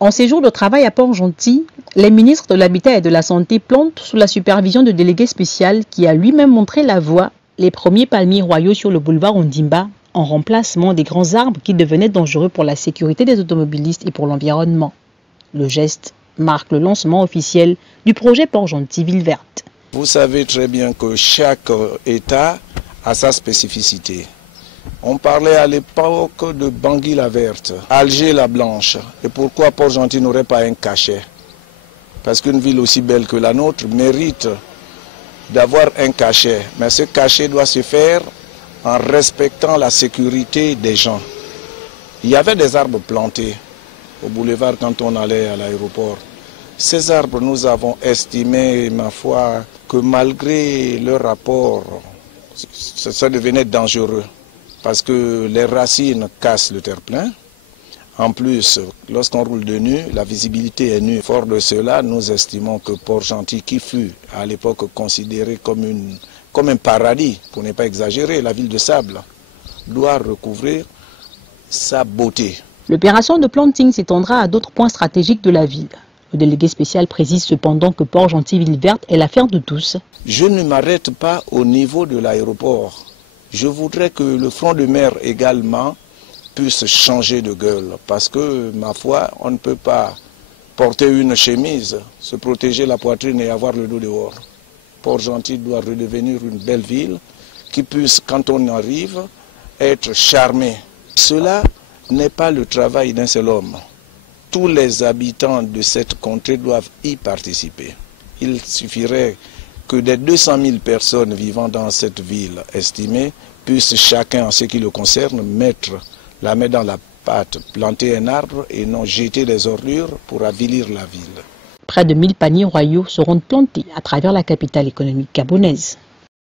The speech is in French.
En séjour de travail à Port-Gentil, les ministres de l'Habitat et de la Santé plantent sous la supervision de délégué spécial qui a lui-même montré la voie les premiers palmiers royaux sur le boulevard Ondimba en remplacement des grands arbres qui devenaient dangereux pour la sécurité des automobilistes et pour l'environnement. Le geste marque le lancement officiel du projet Port-Gentil Ville Verte. Vous savez très bien que chaque État a sa spécificité. On parlait à l'époque de Bangui la verte, Alger la blanche. Et pourquoi Port-Gentil n'aurait pas un cachet? Parce qu'une ville aussi belle que la nôtre mérite d'avoir un cachet. Mais ce cachet doit se faire en respectant la sécurité des gens. Il y avait des arbres plantés au boulevard quand on allait à l'aéroport. Ces arbres, nous avons estimé, ma foi, que malgré leur rapport, ça devenait dangereux. Parce que les racines cassent le terre-plein. En plus, lorsqu'on roule de nu, la visibilité est nue. Fort de cela, nous estimons que Port-Gentil, qui fut à l'époque considéré comme un paradis, pour ne pas exagérer, la ville de sable, doit recouvrir sa beauté. L'opération de planting s'étendra à d'autres points stratégiques de la ville. Le délégué spécial précise cependant que Port-Gentil Ville Verte est l'affaire de tous. Je ne m'arrête pas au niveau de l'aéroport. Je voudrais que le front de mer également puisse changer de gueule. Parce que, ma foi, on ne peut pas porter une chemise, se protéger la poitrine et avoir le dos dehors. Port-Gentil doit redevenir une belle ville qui puisse, quand on arrive, être charmé. Cela n'est pas le travail d'un seul homme. Tous les habitants de cette contrée doivent y participer. Il suffirait que des 200 000 personnes vivant dans cette ville estimée puissent chacun, en ce qui le concerne, mettre la main dans la pâte, planter un arbre et non jeter des ordures pour avilir la ville. Près de 1000 paniers royaux seront plantés à travers la capitale économique gabonaise.